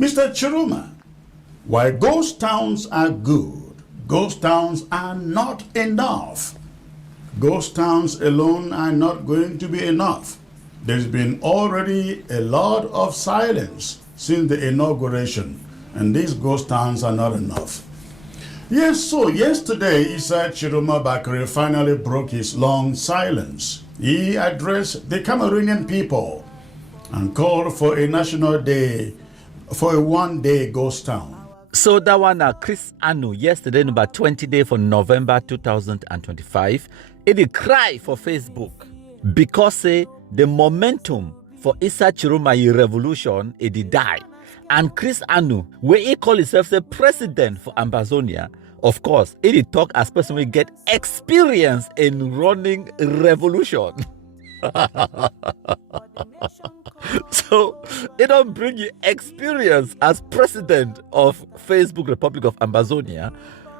Mr. Tchiroma, while ghost towns are good, ghost towns are not enough. Ghost towns alone are not going to be enough. There's been already a lot of silence since the inauguration, and these ghost towns are not enough. Yes, so yesterday, Issa Tchiroma Bakare finally broke his long silence. He addressed the Cameroonian people and called for a national day, for a one-day ghost town. So that one, Chris Anu, yesterday, number 20 day for November 2025, it cry for Facebook because the momentum for Issa Tchiroma revolution, it die. And Chris Anu, where he call himself the president for Amazonia, of course, it talk as person will get experience in running revolution. So it don't bring you experience as president of Facebook Republic of Amazonia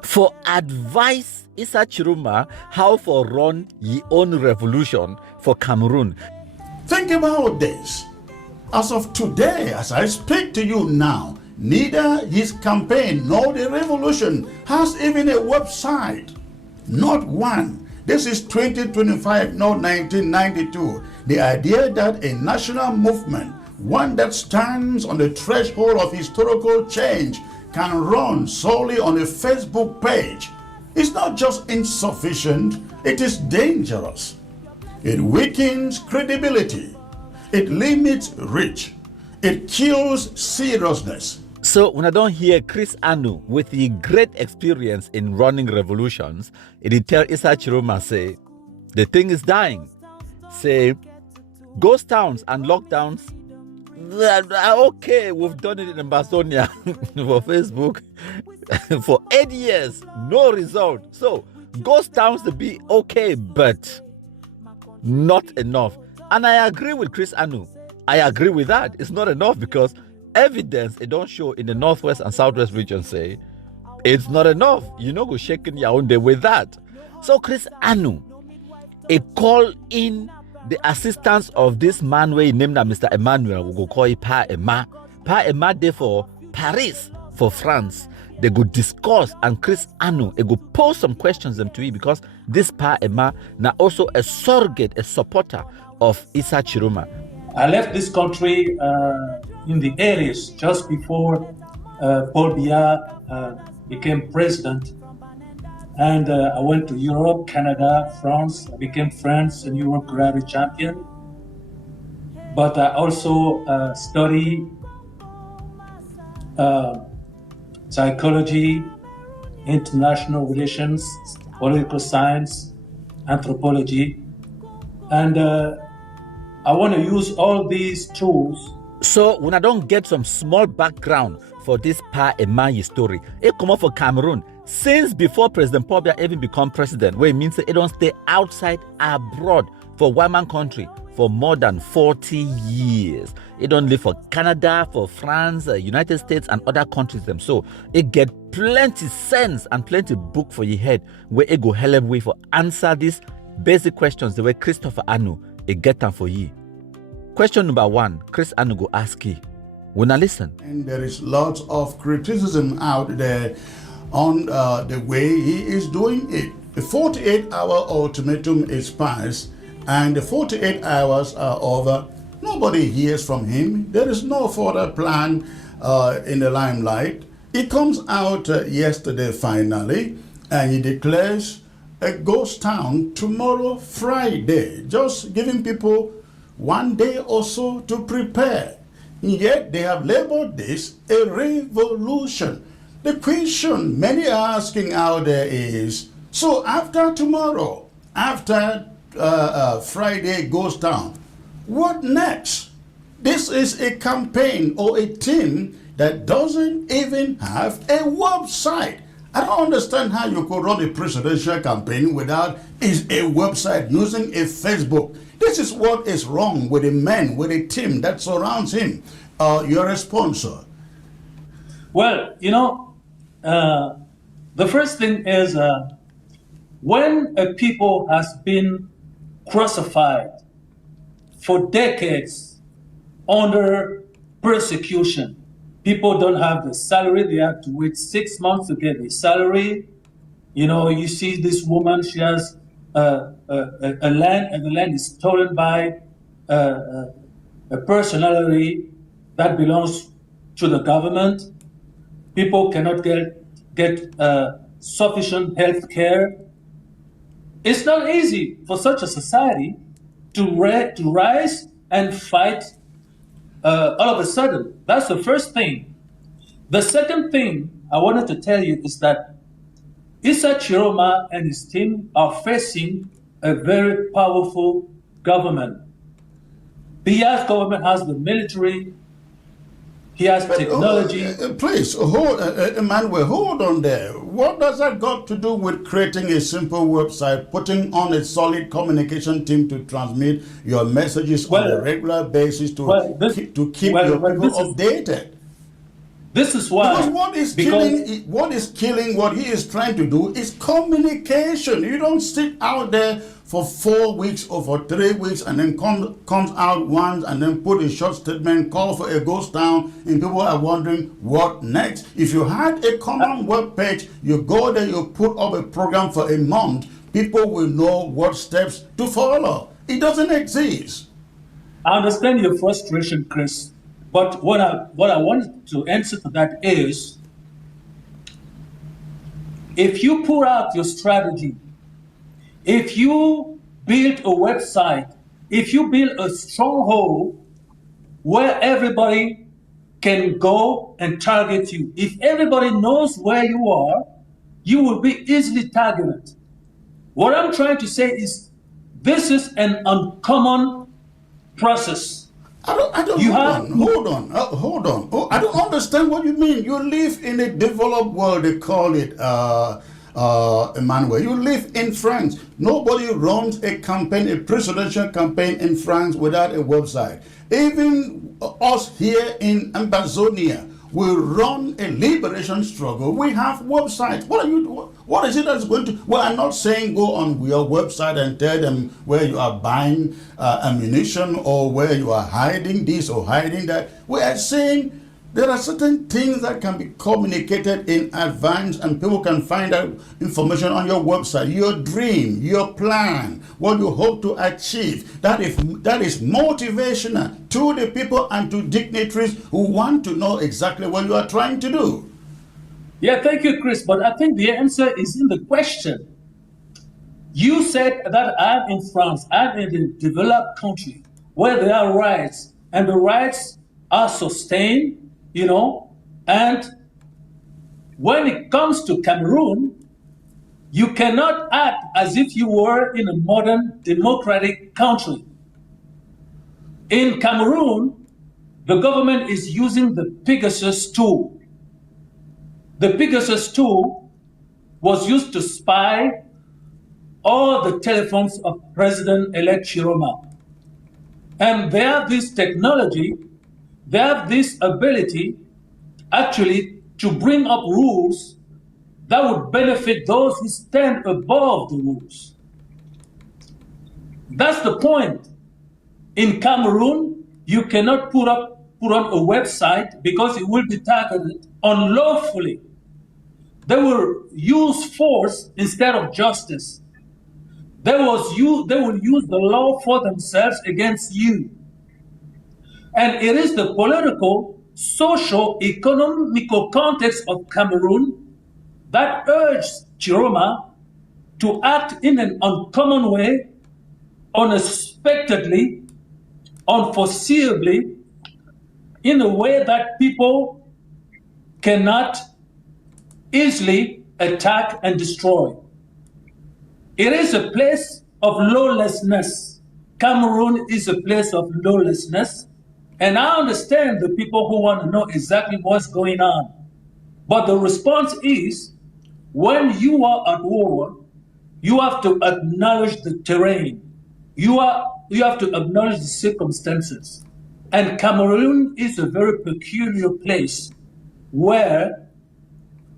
for advice Issa Tchiroma how for run your own revolution for Cameroon. Think about this. As of today, as I speak to you now, neither his campaign nor the revolution has even a website. Not one. This is 2025, not 1992. The idea that a national movement, one that stands on the threshold of historical change, can run solely on a Facebook page is not just insufficient, it is dangerous. It weakens credibility. It limits reach. It kills seriousness. So when I don't hear Chris Anu with the great experience in running revolutions, it tell Issa Tchiroma say, the thing is dying. Say, ghost towns and lockdowns, okay, we've done it in Amazonia for Facebook for 8 years, no result. So ghost towns to be okay, but not enough. And I agree with Chris Anu. I agree with that. It's not enough because evidence it don't show in the northwest and southwest region say it's not enough. You know, go shaking your own day with that. So Chris Anu, it call in the assistance of this man where he named Mr. Emmanuel, we go call it Pa Emma. Pa Emma there for Paris, for France. They go discuss and Chris Anu, they go pose some questions them to you because this Pa Emma now also a surrogate, a supporter of Issa Tchiroma. I left this country in the 80s, just before Paul Biya became president. And I went to Europe, Canada, France. I became France and Europe karate champion. But I also study psychology, international relations, political science, anthropology. And I want to use all these tools. So when I don't get some small background for this Pa Emayi story, it come up for Cameroon since before President Paul Biya even become president, where it means that it don't stay outside abroad for one man country for more than 40 years. It don't live for Canada, for France, United States, and other countries them. So it get plenty sense and plenty book for your head where it go hell way for answer these basic questions the way Christopher Anu it get them for you. Question number 1, Chris Anu go ask you. When I listen. And there is lots of criticism out there on the way he is doing it. The 48-hour ultimatum is passed and the 48 hours are over. Nobody hears from him. There is no further plan in the limelight. He comes out yesterday finally and he declares a ghost town tomorrow, Friday, just giving people one day or so to prepare. Yet they have labeled this a revolution. The question many are asking out there is, so after tomorrow, after Friday goes down, what next? This is a campaign or a team that doesn't even have a website. I don't understand how you could run a presidential campaign without a website using a Facebook. This is what is wrong with the men, with the team that surrounds him. You're a sponsor. Well, you know, the first thing is when a people has been crucified for decades under persecution, People don't have the salary. They have to wait 6 months to get the salary. You know, you see this woman, she has a land, and the land is stolen by a personality that belongs to the government. People cannot get sufficient health care. It's not easy for such a society to rise and fight all of a sudden. That's the first thing. The second thing I wanted to tell you is that Issa Tchiroma and his team are facing a very powerful government. Biya's government has the military, he has technology. Please, Emmanuel, hold on there. What does that got to do with creating a simple website, putting on a solid communication team to transmit your messages on a regular basis to keep your people updated? This is why. Because what is killing what he is trying to do is communication. You don't sit out there for 4 weeks or for 3 weeks and then comes out once and then put a short statement, call for a ghost town, and people are wondering what next. If you had a common web page, you go there, you put up a program for a month, people will know what steps to follow. It doesn't exist. I understand your frustration, Chris. But what I want to answer to that is, if you put out your strategy, if you build a website, if you build a stronghold where everybody can go and target you, if everybody knows where you are, you will be easily targeted. What I'm trying to say is, this is an uncommon process. Hold on. Oh, I don't understand what you mean. You live in a developed world, they call it, Emmanuel. You live in France. Nobody runs a campaign, a presidential campaign in France without a website. Even us here in Amazonia, we run a liberation struggle. We have websites. What is it that's going to? Well, I'm not saying go on your website and tell them where you are buying ammunition or where you are hiding this or hiding that. We are saying there are certain things that can be communicated in advance and people can find out information on your website, your dream, your plan, what you hope to achieve. That is motivational to the people and to dignitaries who want to know exactly what you are trying to do. Yeah, thank you, Chris. But I think the answer is in the question. You said that I'm in France, I'm in a developed country where there are rights and the rights are sustained. You know, and when it comes to Cameroon, you cannot act as if you were in a modern democratic country. In Cameroon, the government is using the Pegasus tool. The Pegasus tool was used to spy all the telephones of President-elect Tchiroma. And they have this technology, they have this ability actually to bring up rules that would benefit those who stand above the rules. That's the point. In Cameroon, you cannot put on a website because it will be targeted unlawfully. They will use force instead of justice. They will use the law for themselves against you. And it is the political, social, economical context of Cameroon that urged Tchiroma to act in an uncommon way, unexpectedly, unforeseeably, in a way that people cannot easily attack and destroy. It is a place of lawlessness. Cameroon is a place of lawlessness. And I understand the people who want to know exactly what's going on. But the response is, when you are at war, you have to acknowledge the terrain. You have to acknowledge the circumstances. And Cameroon is a very peculiar place where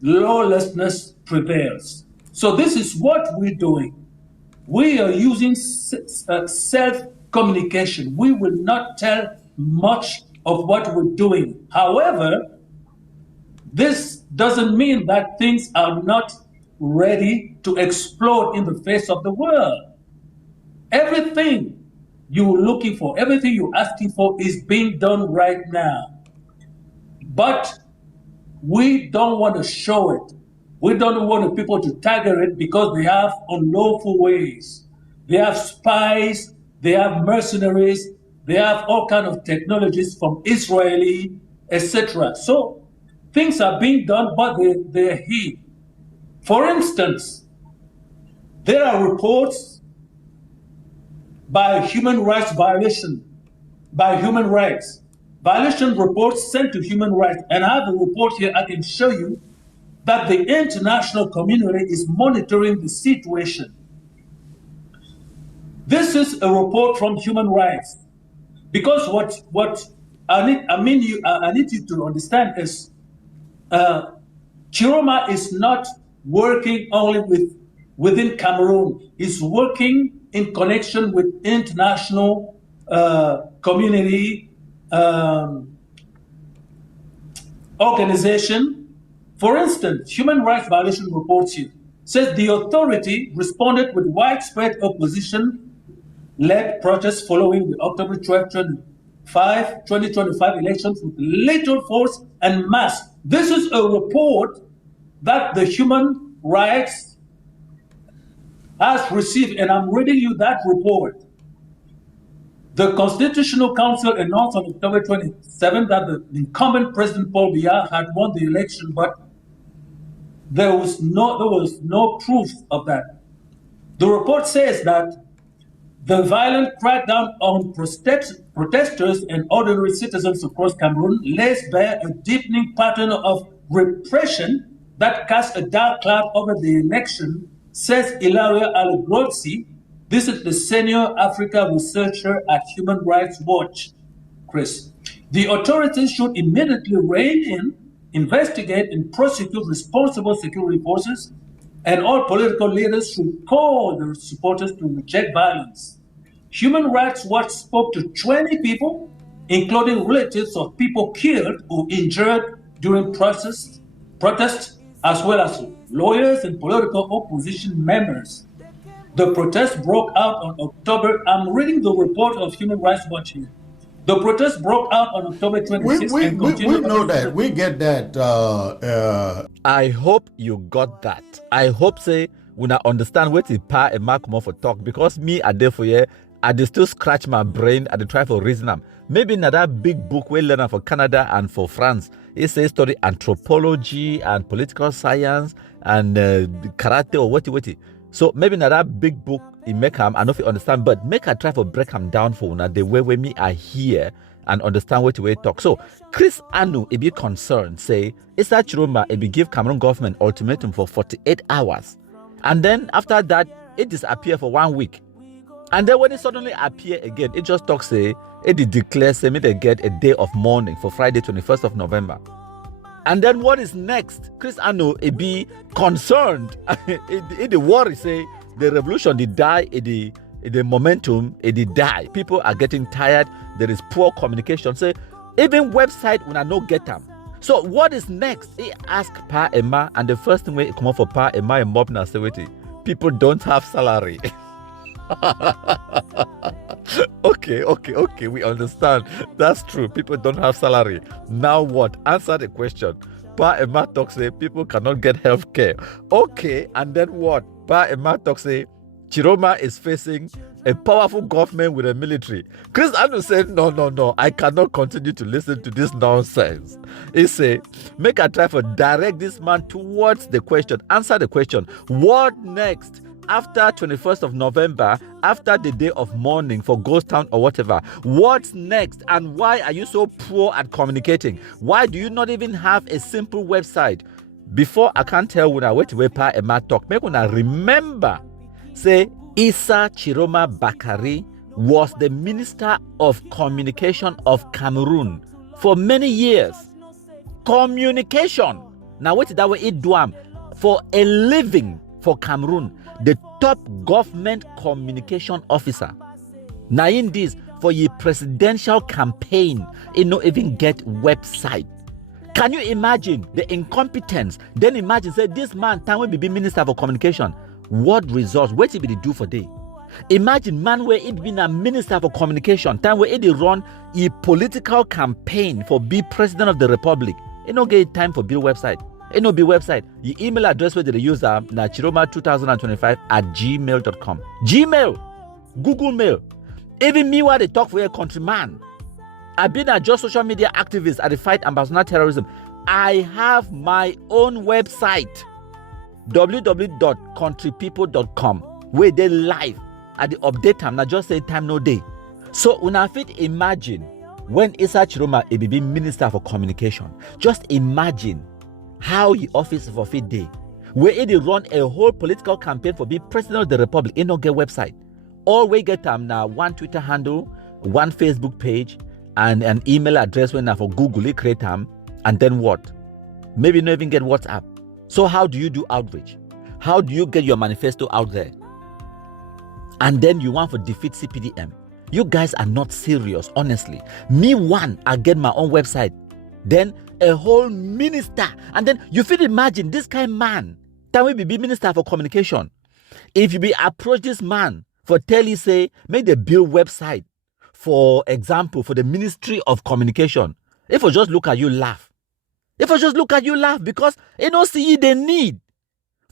lawlessness prevails. So this is what we're doing. We are using self-communication. We will not tell much of what we're doing. However, This doesn't mean that things are not ready to explode in the face of the world. Everything you're looking for, everything you're asking for is being done right now. But we don't want to show it. We don't want people to target it because they have unlawful ways. They have spies, they have mercenaries, they have all kinds of technologies from Israeli, etc. So things are being done, but they're hid. For instance, there are reports by human rights violation, violation reports sent to human rights. And I have a report here I can show you that the international community is monitoring the situation. This is a report from human rights. Because what I need you to understand is Tchiroma is not working only within Cameroon. He's working in connection with international community organization. For instance, human rights violation reports here says the authority responded with widespread opposition-led protests following the October 12, 2025 elections with little force and mass. This is a report that the human rights has received, and I'm reading you that report. The Constitutional Council announced on October 27 that the incumbent President Paul Biya had won the election, but there was no proof of that. The report says that the violent crackdown on protesters and ordinary citizens across Cameroon lays bare a deepening pattern of repression that casts a dark cloud over the election, says Ilaria Alogrozzi. This is the senior Africa researcher at Human Rights Watch, Chris. The authorities should immediately rein in, investigate, and prosecute responsible security forces, and all political leaders should call their supporters to reject violence. Human Rights Watch spoke to 20 people, including relatives of people killed or injured during protests, as well as lawyers and political opposition members. The protest broke out on October. I'm reading the report of Human Rights Watch here. The protest broke out on October 26th. We know that. We get that. I hope you got that. I hope say we not understand what is pa and mark more for talk, because me I there for you. I dey still scratch my brain. I dey try for reason am. Maybe na that big book we learn for Canada and for France. It says study anthropology and political science and karate or what. So maybe na that big book in make am I know if you understand, but make I try for break am down for una the way me I hear and understand what we talk. So Chris Anu a be concerned say Issa Tchiroma a be give Cameroon government ultimatum for 48 hours, and then after that it disappear for 1 week. And then when it suddenly appear again, it just talks say, it declares say me they get a day of mourning for Friday 21st of November. And then what is next? Chris Ano it be concerned. it the worry say the revolution did die, the momentum it did die. People are getting tired. There is poor communication. Say even website when I no get them. So what is next? He ask Pa Emma, and the first thing we come up for Pa Emma and Mob na say wait, people don't have salary. Okay, we understand. That's true. People don't have salary. Now what? Answer the question. Pa Emma talks say people cannot get health care. Okay, and then what? Pa Emma talks say Tchiroma is facing a powerful government with a military. Chris Anu said, no, I cannot continue to listen to this nonsense. He said, make a try for direct this man towards the question. Answer the question. What next? After 21st of November, after the day of mourning for Ghost Town or whatever, what's next? And why are you so poor at communicating? Why do you not even have a simple website? Before I can't tell when I wait to Wepa Emma talk, make when I remember, say Issa Tchiroma Bakari was the Minister of Communication of Cameroon for many years. Communication. Now what that way it do for a living for Cameroon. The top government communication officer. Now in this, for your presidential campaign, it not even get website. Can you imagine the incompetence? Then imagine, say, this man, time will be Minister for Communication. What results? What did he do for day? Imagine man where it been a Minister for Communication, time where it run a political campaign for be President of the Republic. It no get time for build website. It no be website. Your email address where they use na chiroma2025@gmail.com. Gmail, Google Mail. Even me while they talk for a countryman. I've been a just social media activist at the fight ambassador terrorism. I have my own website, www.countrypeople.com, where they live at the update time. Now just say time no day. So when I fit imagine when Issa Tchiroma be Minister for Communication, just imagine how he office for fit day, where he run a whole political campaign for be President of the Republic. He no get website. All we get now one Twitter handle, one Facebook page, and an email address when for Google, he create them, and then what? Maybe not even get WhatsApp. So how do you do outreach? How do you get your manifesto out there? And then you want to defeat CPDM. You guys are not serious, honestly. Me one, I get my own website. Then a whole minister. And then you feel imagine this kind of man that will be Minister for Communication. If you be approach this man for tell you say, make the build website, for example, for the Ministry of Communication. If I just look at you, laugh. If I just look at you, laugh, because you know see the need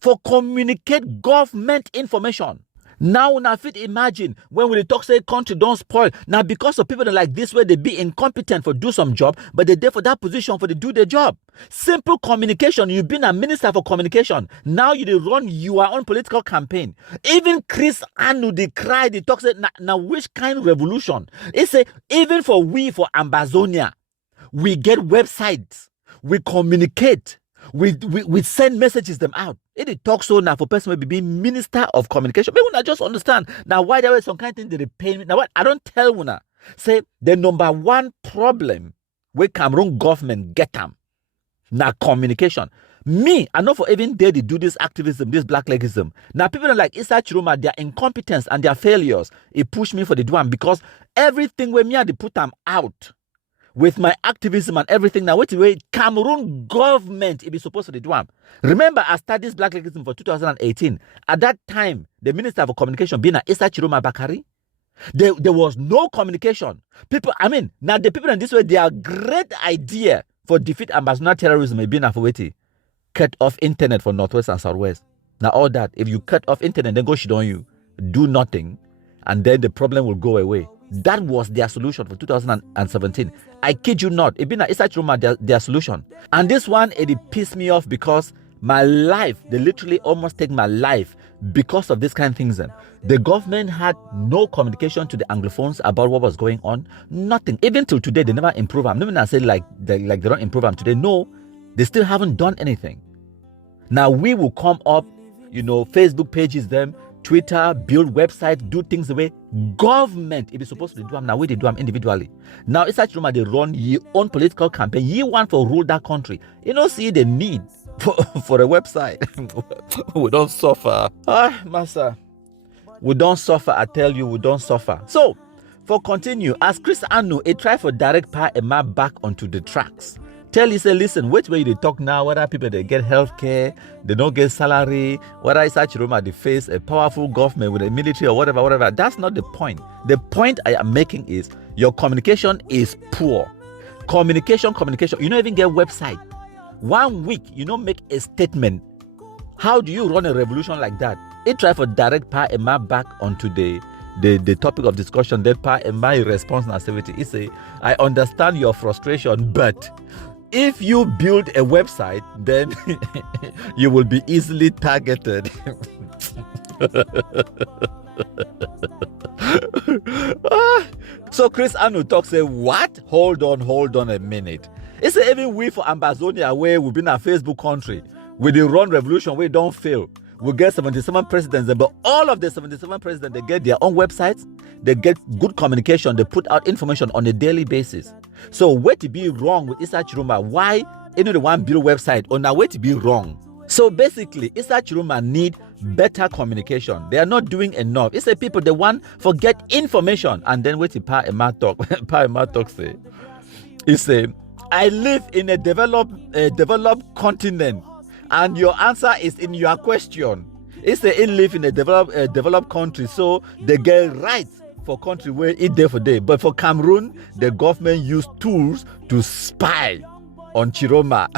for communicate government information. Now fit imagine when we talk say country don't spoil. Now because of people like this where they be incompetent for do some job, but they're there for that position for they do their job. Simple communication. You've been a Minister for Communication. Now you run your own political campaign. Even Chris Anu they cry, they talk say now which kind of revolution? It's a even for we for Ambazonia, we get websites, we communicate. We send messages them out. It talks so now for person will be Minister of Communication. Maybe I just understand now why there was some kind of thing they pay me. Now what I don't tell una. Say the number one problem where Cameroon government get them now communication. Me, I know for even they do this activism, this blacklegism. Now people are like Issa Tchiroma, their incompetence and their failures. It pushed me for the one because everything where me had to put them out. With my activism and everything, now wait, Cameroon government it be supposed to do. Remember, I started this blacklegism for 2018. At that time, the Minister for Communication being Issa Tchiroma Bakari, there was no communication. People, I mean, now the people in this way, they are great idea for defeat ambassador terrorism. Being Afoweti, cut off internet for Northwest and Southwest. Now all that, if you cut off internet, then go shit on you, do nothing, and then the problem will go away. That was their solution for 2017. I kid you not. It been Issa Tchiroma their solution. And this one, it pissed me off because my life, they literally almost take my life because of this kind of things. The government had no communication to the Anglophones about what was going on. Nothing. Even till today, they never improve them. Even I say they don't improve them today. No, they still haven't done anything. Now we will come up, Facebook pages them, Twitter, build websites, do things the way government it is supposed to do them. Now we they do them individually. Now it's such rumor they run your own political campaign. You want to rule that country. See the need for a website. We don't suffer. Master. We don't suffer. I tell you, we don't suffer. So for continue, as Chris Anu, a try for direct power a map back onto the tracks. Tell you, say, listen, which way they talk now, whether people they get health care, they don't get salary, whether Issa Tchiroma they face a powerful government with a military or whatever. That's not the point. The point I am making is your communication is poor. Communication. You don't even get website. 1 week, you don't make a statement. How do you run a revolution like that? It try for direct power a map back onto the topic of discussion, that part and my response and activity is I understand your frustration, but if you build a website, then you will be easily targeted. So Chris Anu talks, say, what? Hold on a minute. It's even we for Ambazonia, where we've been a Facebook country, with the run revolution, we don't fail. We get 77 presidents, but all of the 77 presidents, they get their own websites, they get good communication, they put out information on a daily basis. So where to be wrong with Issa Tchiroma? Why the one build website or now where to be wrong? So basically, Issa Tchiroma need better communication. They are not doing enough. It's people they want forget information and then wait to power a mouth talk. Power a mouth talk say, it's I live in a developed continent, and your answer is in your question. It's a live in a developed country, so they get rights for country where it day for day. But for Cameroon, the government used tools to spy on Tchiroma.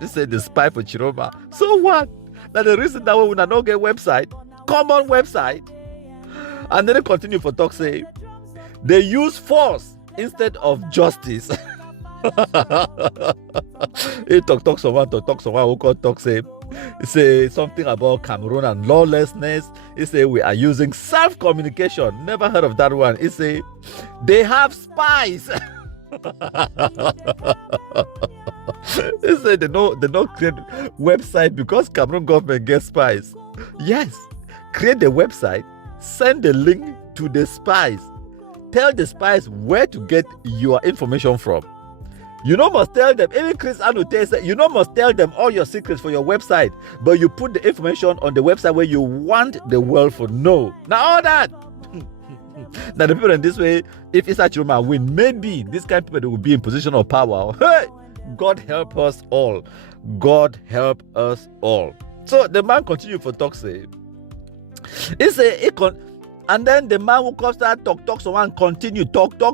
They say they spy for Tchiroma. So what? Now the reason that we will not get website, common website, and then they continue for talk say they use force instead of justice. He talk someone who call talk say something about Cameroon and lawlessness. He say we are using self-communication. Never heard of that one. He say they have spies. He say they don't create website because Cameroon government gets spies. Yes, create the website, send the link to the spies. Tell the spies where to get your information from. You don't must tell them, even Chris Anu said, you don't must tell them all your secrets for your website, but you put the information on the website where you want the world to know. Now all that. Now the people in this way, if Issa Tchiroma win, maybe this kind of people will be in position of power. Hey, God help us all. God help us all. So the man continued for talk say, and then the man who comes start talk, someone continue talk, go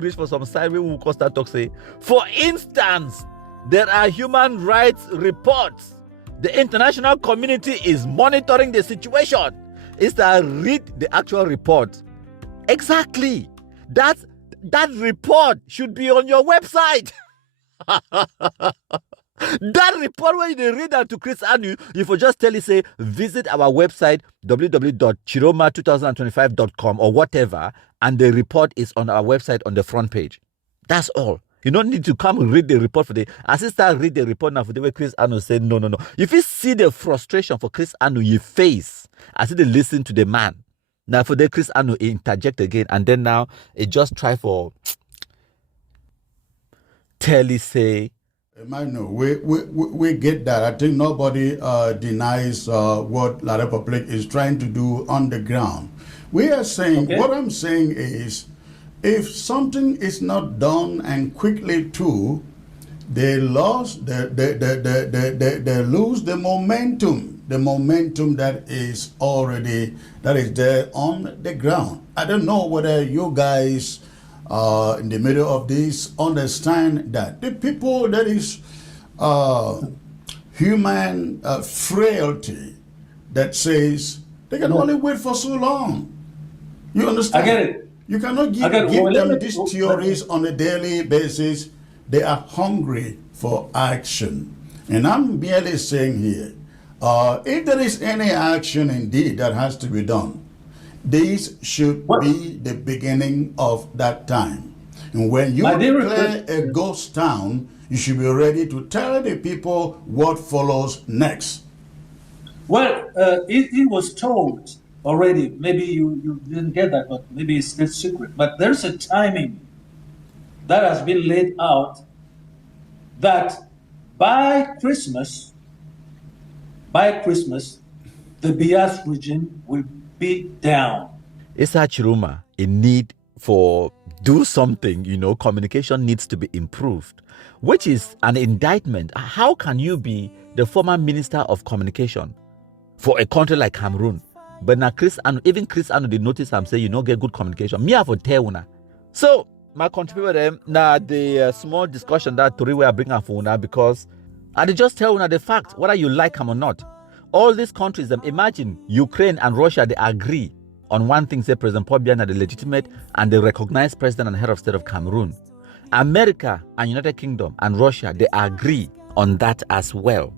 reach for some side who comes start talk say, for instance, there are human rights reports. The international community is monitoring the situation. Is that read the actual report. Exactly. That report should be on your website. That report where you read that to Chris Anu, you for just tell it say visit our website www.chiroma2025.com or whatever, and the report is on our website on the front page. That's all. You don't need to come and read the report for the assistant. Read the report now for the way Chris Anu said no. If you see the frustration for Chris Anu, you face as they listen to the man. Now for the Chris Anu interject again, and then now it just try for tell it say. Emmanuel, we get that. I think nobody denies what La Republic is trying to do on the ground. We are saying, okay. What I'm saying is, if something is not done and quickly too, they lose the momentum that is there on the ground. I don't know whether you guys in the middle of this understand that the people that is human frailty that says they can only wait for so long. You understand? I get it. You cannot give them these theories on a daily basis. They are hungry for action. And I'm merely saying here, if there is any action indeed that has to be done, this should be the beginning of that time. And when you declare a ghost town, you should be ready to tell the people what follows next. Well, it was told already. Maybe you didn't get that, but maybe it's still secret. But there's a timing that has been laid out that by Christmas, the Biafra region will be down. Issa Tchiroma in need for do something, communication needs to be improved, which is an indictment. How can you be the former minister of communication for a country like Cameroon? But now even Chris Anu did notice I'm saying get good communication. Me have a tell una. So my contributor now the small discussion that Tori will bring up for una because I just tell una the fact, whether you like them or not. All these countries, imagine Ukraine and Russia, they agree on one thing, say President Paul Biya is the legitimate and the recognized president and head of state of Cameroon. America and United Kingdom and Russia, they agree on that as well.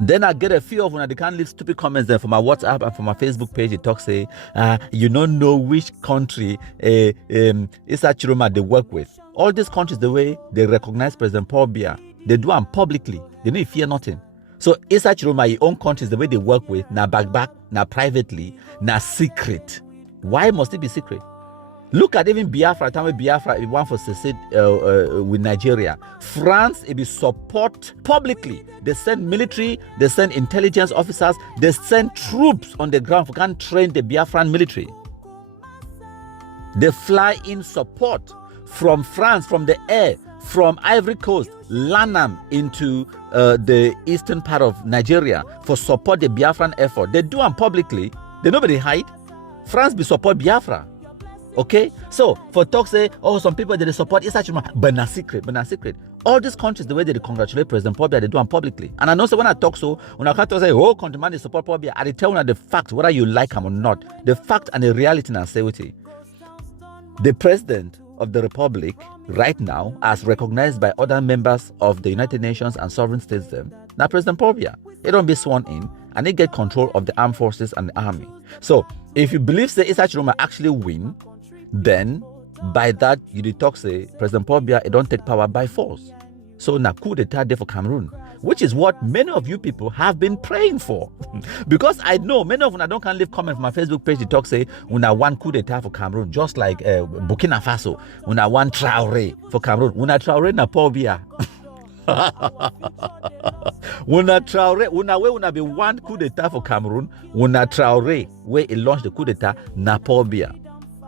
Then I get a few of when they can't leave stupid comments there from my WhatsApp and from my Facebook page. It talks say, you don't know which country Issa Tchiroma they work with. All these countries, the way they recognize President Paul Biya, they do them publicly. They don't fear nothing. So Issa Tchiroma, your own countries, the way they work with, now back, now privately, now secret. Why must it be secret? Look at even Biafra, time when Biafra one for secede with Nigeria. France, it be support publicly. They send military, they send intelligence officers, they send troops on the ground who can train the Biafran military. They fly in support from France, from the air, from Ivory Coast, land them into the eastern part of Nigeria for support the Biafran effort. They do them publicly. They nobody hide. France be support Biafra. Okay? So, for talk say, oh, some people, they support Issa Tchiroma, but not secret. All these countries, the way they congratulate President Paul Biya, they do them publicly. And I know, so when I talk so, when I can't say, oh, countryman, they support Paul Biya, I tell you the fact, whether you like him or not, the fact and the reality, and I say with you. The President of the Republic, right now, as recognized by other members of the United Nations and sovereign states, now President Paul Biya, he don't be sworn in, and they get control of the armed forces and the army. So, if you believe, say, Issa Tchiroma actually win, then by that you did talk say President Paul Biya don't take power by force. So na coup d'etat there for Cameroon, which is what many of you people have been praying for. Because I know many of you don't can leave comment from my Facebook page to talk say una one coup d'etat for Cameroon, just like Burkina Faso, una one Traoré for Cameroon, una Traoré na Paul Biya. Una Traoré, una way una be one coup d'etat for Cameroon, una Traoré where he launched the coup d'etat na Paul Biya.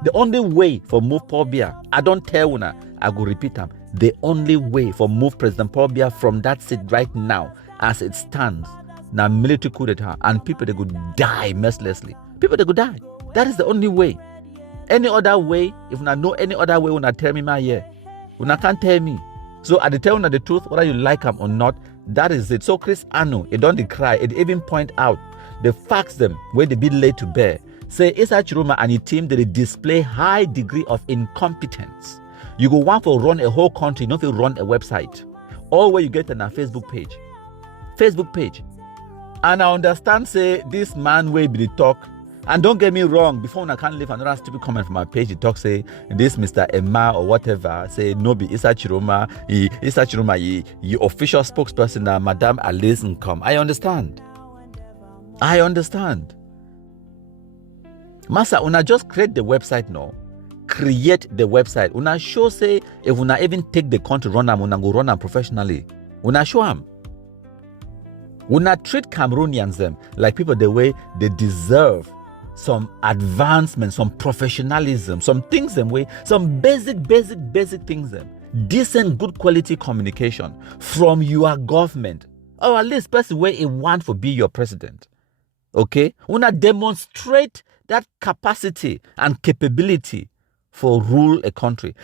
The only way for move Paul Biya, I don't tell you now, I go repeat them. The only way for move President Paul Biya from that seat right now, as it stands, now military coup d'etat, and people they could die mercilessly. People they could die. That is the only way. Any other way, if I know any other way, when I tell me my year, when I can't tell me. So I tell you the truth, whether you like them or not, that is it. So Chris Ano, it don't decry, it even point out the facts them where they be laid to bear. Say Issa Tchiroma and his team, they display high degree of incompetence. You go want to run a whole country, not to run a website. All where you get on a Facebook page. And I understand, say, this man will be the talk. And don't get me wrong, before I can't leave another stupid comment from my page, he talk, say, this Mr. Emma or whatever, say, no be Issa Tchiroma, he official spokesperson, Madame Alice Income. I understand. Masa, una just create the website now. Create the website. Una show say if una even take the country run am, una go run am professionally. Una show am. Una treat Cameroonians them like people the way they deserve some advancement, some professionalism, some things them way, some basic things them. Decent, good quality communication from your government. Or at least person where it want for be your president. Okay? Una demonstrate that capacity and capability for rule a country.